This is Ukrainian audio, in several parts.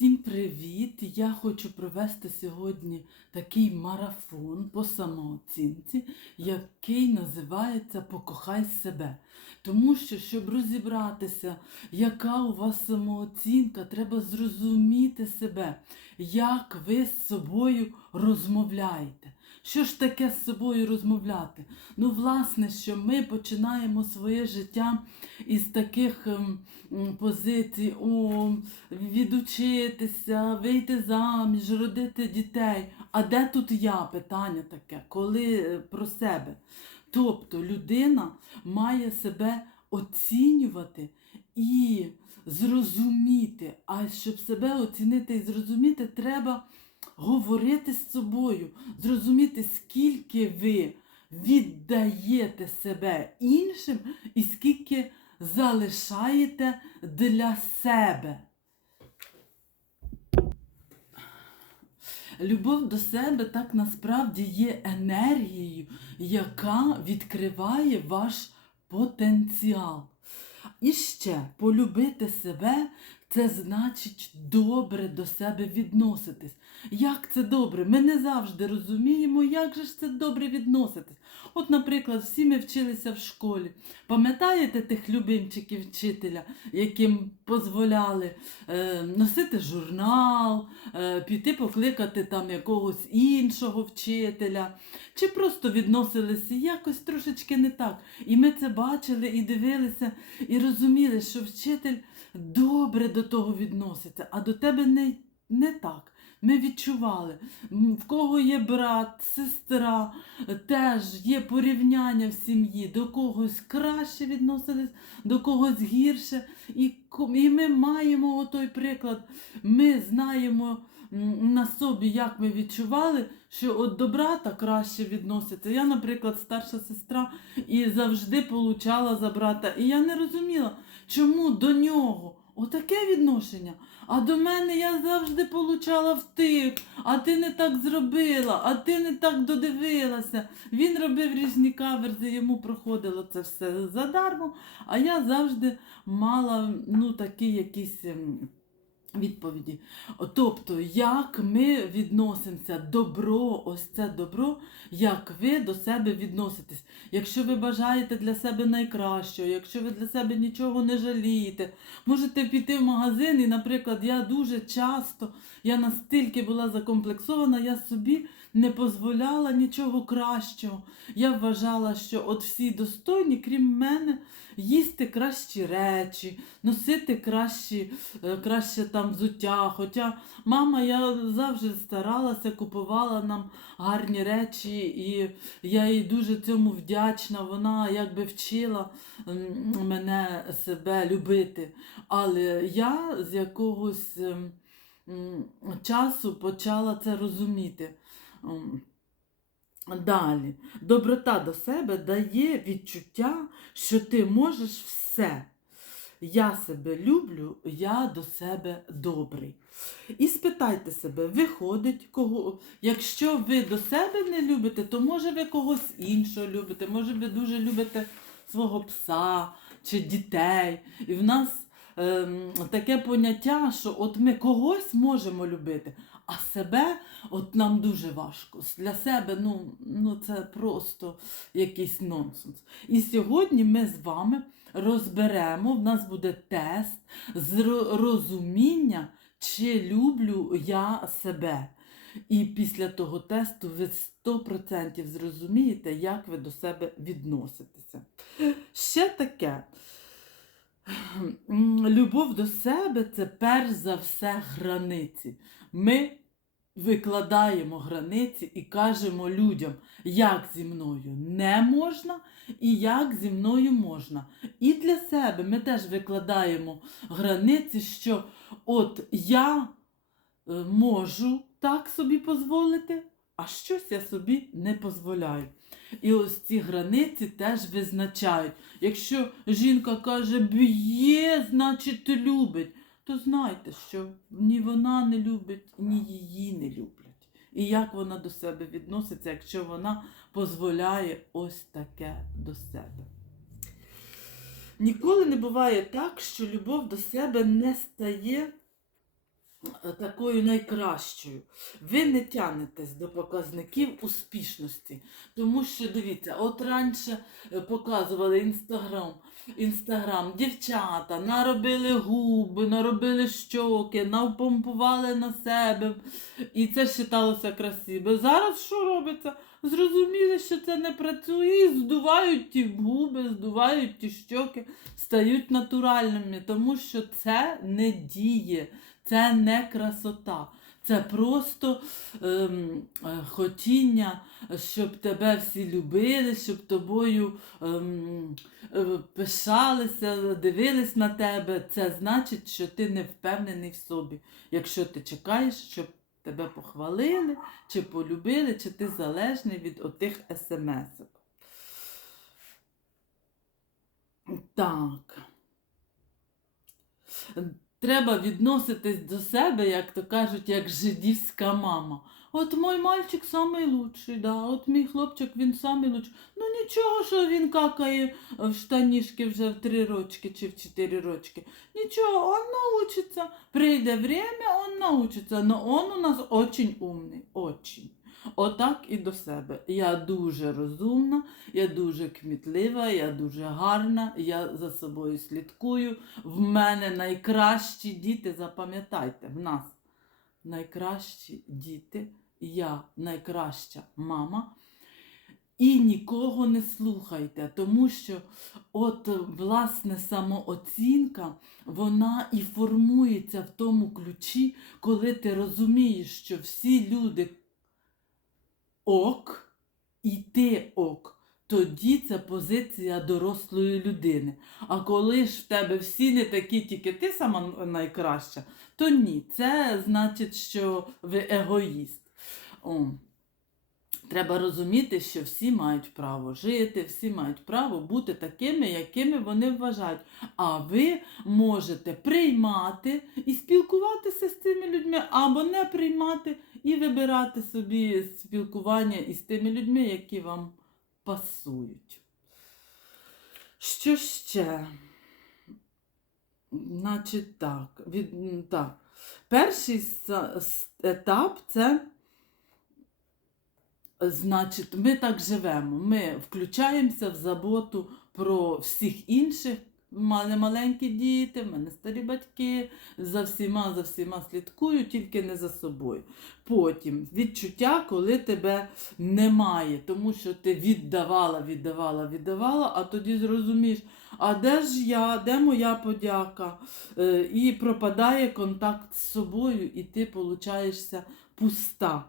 Всім привіт! Я хочу провести сьогодні такий марафон по самооцінці, який називається Покохай себе. Тому що, щоб розібратися, яка у вас самооцінка, треба зрозуміти себе, як ви з собою розмовляєте. Що ж таке з собою розмовляти? Ну, власне, що ми починаємо своє життя із таких ем, позицій, о, відучитися, вийти заміж, родити дітей. А де тут я? Питання таке, коли е, про себе. Тобто людина має себе оцінювати і зрозуміти. А щоб себе оцінити і зрозуміти, треба говорити з собою, зрозуміти, скільки ви віддаєте себе іншим і скільки залишаєте для себе. Любов до себе так насправді є енергією, яка відкриває ваш потенціал. І ще полюбити себе це значить добре до себе відноситись. Як це добре? Ми не завжди розуміємо, як же ж це добре відноситись. От, наприклад, всі ми вчилися в школі. Пам'ятаєте тих любимчиків вчителя, яким дозволяли е, носити журнал, е, піти покликати там якогось іншого вчителя, чи просто відносилися якось трошечки не так. І ми це бачили і дивилися, і розуміли, що вчитель добре до того відноситься, а до тебе не, не так. Ми відчували, в кого є брат, сестра, теж є порівняння в сім'ї, до когось краще відносились, до когось гірше. І, і ми маємо отой приклад, ми знаємо на собі, як ми відчували, що от до брата краще відноситься. Я, наприклад, старша сестра і завжди получала за брата. І я не розуміла, чому до нього отаке відношення. А до мене я завжди получала втик, а ти не так зробила, а ти не так додивилася. Він робив різні каверзи, йому проходило це все задармо, а я завжди мала ну, такі якісь. Відповіді. Тобто, як ми відносимося, добро, ось це добро, як ви до себе відноситесь. Якщо ви бажаєте для себе найкращого, якщо ви для себе нічого не жалієте, можете піти в магазин, і, наприклад, я дуже часто, я настільки була закомплексована, я собі не дозволяла нічого кращого. Я вважала, що от всі достойні, крім мене, їсти кращі речі, носити кращі, е, краще там взуття. Хоча мама я завжди старалася, купувала нам гарні речі, і я їй дуже цьому вдячна. Вона якби вчила мене себе любити. Але я з якогось ем, часу почала це розуміти. М, Далі, доброта до себе дає відчуття, що ти можеш все. Я себе люблю, я до себе добрий. І спитайте себе, виходить, кого, якщо ви до себе не любите, то може ви когось іншого любите, може ви дуже любите свого пса чи дітей. І в нас ем, таке поняття, що от ми когось можемо любити, а себе от нам дуже важко. Для себе ну, ну це просто якийсь нонсенс. І сьогодні ми з вами розберемо, в нас буде тест з розуміння, чи люблю я себе. І після того тесту ви 100% зрозумієте, як ви до себе відноситеся. Ще таке. Любов до себе це перш за все границі. Ми викладаємо границі і кажемо людям, як зі мною не можна і як зі мною можна. І для себе ми теж викладаємо границі, що от я е, можу так собі дозволити, а щось я собі не дозволяю. І ось ці границі теж визначають. Якщо жінка каже б'є, значить любить, то знайте, що ні вона не любить, ні її не люблять. І як вона до себе відноситься, якщо вона дозволяє ось таке до себе. Ніколи не буває так, що любов до себе не стає такою найкращою. Ви не тянетесь до показників успішності. Тому що дивіться, от раніше е, показували інстаграм, інстаграм, дівчата наробили губи, наробили щоки, навпомпували на себе. І це вважалося красиво. Зараз що робиться? Зрозуміли, що це не працює, і здувають ті губи, здувають ті щоки, стають натуральними, тому що це не діє, це не красота. Це просто ем, е, хотіння, щоб тебе всі любили, щоб тобою ем, е, пишалися, дивились на тебе. Це значить, що ти не впевнений в собі. Якщо ти чекаєш, щоб тебе похвалили, чи полюбили, чи ти залежний від отих смс-ок. Так. Треба відноситись до себе, як то кажуть, як жидівська мама. От мой мальчик самий лучший, да, от мій хлопчик він самий лучший. Ну нічого, що він какає в штанішки вже в три рочки чи в чотири рочки. Нічого, он научится. Прийде время, он научится. Но он у нас очень умний, очень. Отак і до себе. Я дуже розумна, я дуже кмітлива, я дуже гарна, я за собою слідкую. В мене найкращі діти, запам'ятайте, в нас найкращі діти, я найкраща мама. І нікого не слухайте, тому що от власне самооцінка, вона і формується в тому ключі, коли ти розумієш, що всі люди ок, і ти ок. Тоді це позиція дорослої людини. А коли ж в тебе всі не такі, тільки ти сама найкраща, то ні. Це значить, що ви егоїст. О. Треба розуміти, що всі мають право жити, всі мають право бути такими, якими вони вважають. А ви можете приймати і спілкуватися з цими людьми, або не приймати і вибирати собі спілкування із тими людьми, які вам пасують. Що ще? Значить, так. Від, так. Перший етап це. Значить, ми так живемо. Ми включаємося в заботу про всіх інших. Мене маленькі діти, в мене старі батьки, за всіма, за всіма слідкую, тільки не за собою. Потім відчуття, коли тебе немає, тому що ти віддавала, віддавала, віддавала, а тоді зрозумієш, а де ж я, де моя подяка? Е, І пропадає контакт з собою, і ти получаєшся пуста.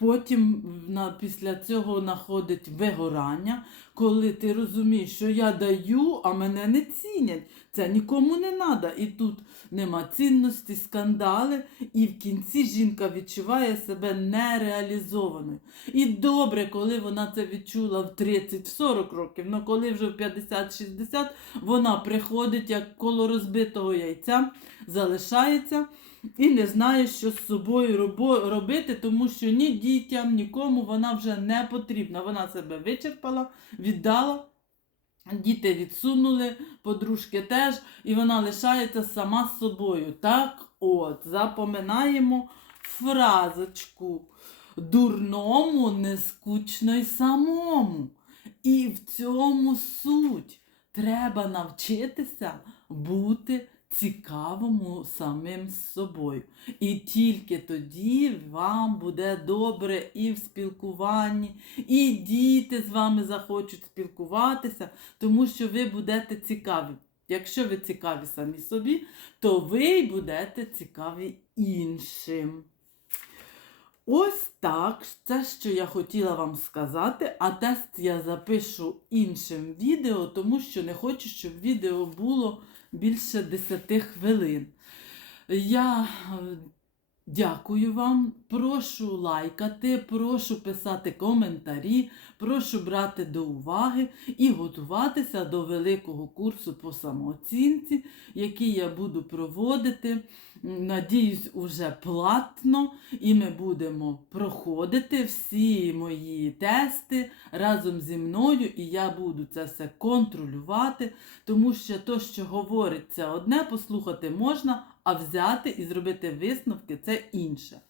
Потім на, після цього находить вигорання, коли ти розумієш, що я даю, а мене не цінять. Це нікому не треба. І тут нема цінності, скандали, і в кінці жінка відчуває себе нереалізованою. І добре, коли вона це відчула в 30-40 років, але коли вже в 50-60 вона приходить як коло розбитого яйця, залишається і не знає, що з собою робити, тому що ні дітям, нікому вона вже не потрібна. Вона себе вичерпала, віддала. Діти відсунули, подружки теж, і вона лишається сама з собою. Так от, запоминаємо фразочку. Дурному не скучно й самому. І в цьому суть. Треба навчитися бути цікавому самим собою. І тільки тоді вам буде добре і в спілкуванні, і діти з вами захочуть спілкуватися, тому що ви будете цікаві. Якщо ви цікаві самі собі, то ви й будете цікаві іншим. Ось так, це що я хотіла вам сказати, а тест я запишу іншим відео, тому що не хочу, щоб відео було більше 10 хвилин. Я е, дякую вам, прошу лайкати, прошу писати коментарі, прошу брати до уваги і готуватися до великого курсу по самооцінці, який я буду проводити. Надіюсь, уже платно, і ми будемо проходити всі мої тести разом зі мною, і я буду це все контролювати, тому що то, що говориться одне, послухати можна, а взяти і зробити висновки це інше.